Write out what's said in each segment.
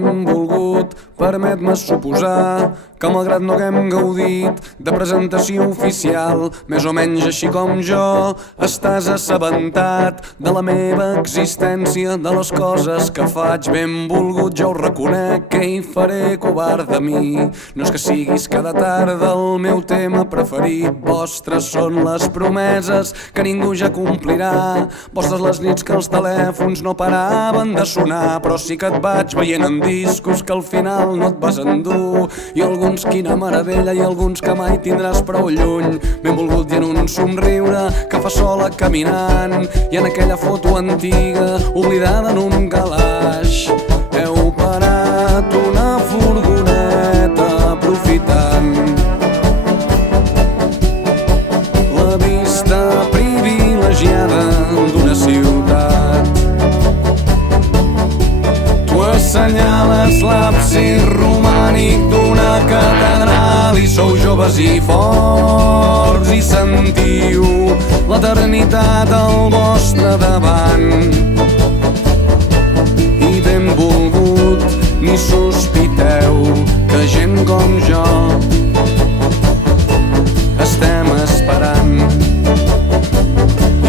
Benvolgut, permet-me suposar que malgrat no haguem gaudit de presentació oficial, més o menys així com jo, estàs assabentat de la meva existència, de les coses que faig. Benvolgut, jo ho reconec, que hi faré covard de mi. No és que siguis cada tarda el meu tema preferit, vostres són les promeses que ningú ja complirà, vostres les nits que els telèfons no paraven de sonar, però sí que et vaig veient en discos que al final no et vas endur, i alguns quina meravella i alguns que mai tindràs prou lluny. Benvolgut, i en un somriure que fa sola caminant, i en aquella foto antiga oblidada en un calaix heu parat una furgoneta aprofitant la vista privilegiada d'una ciutat. Tu assenyales l'absis romànic d'una catedral i sou joves i forts i sentiu l'eternitat al vostre davant. I benvolgut, ni sospiteu que gent com jo estem esperant.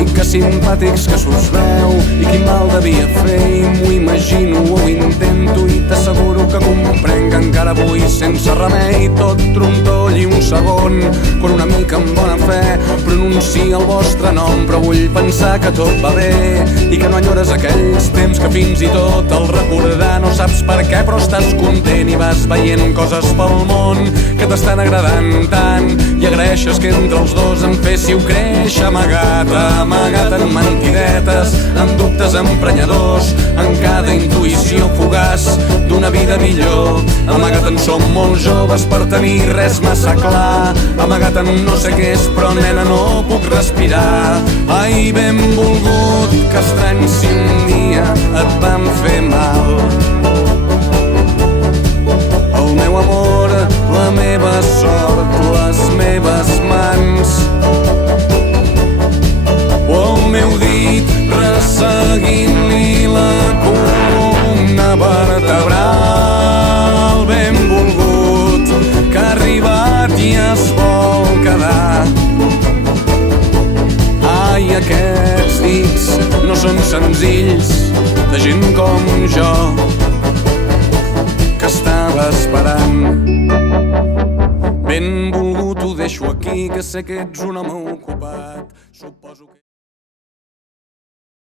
I que simpàtics que s'us veu, i quin mal devia fer, i m'ho imagino, ho intento, i t'asseguro que comprenc que encara avui sense remei tot trontolli un segon quan una mica amb bona fe pronuncia el vostre nom. Però vull pensar que tot va bé i que no enyores aquells temps que fins i tot al recordar no saps per què, però estàs content i vas veient coses pel món que t'estan agradant tant, i agraeixes que entre els dos em féssiu créixer amagat en mentidetes, en dubtes emprenyadors, en cada intuïció fugaç d'una vida millor. Amagat en som molt joves per tenir res massa clar, amagat en no sé què és, però nena no puc respirar. Ai, benvolgut, que estrany si un dia et vam fer mal. El meu amor, la meva sort, les meves mans, o el meu dit resseguint-li la columna vertebral. Benvolgut, que ha arribat i es vol quedar. Ai, aquests dits no són senzills, de gent com jo que estava esperant. Benvolgut, ho deixo aquí, que sé que ets un home ocupat. Suposo que...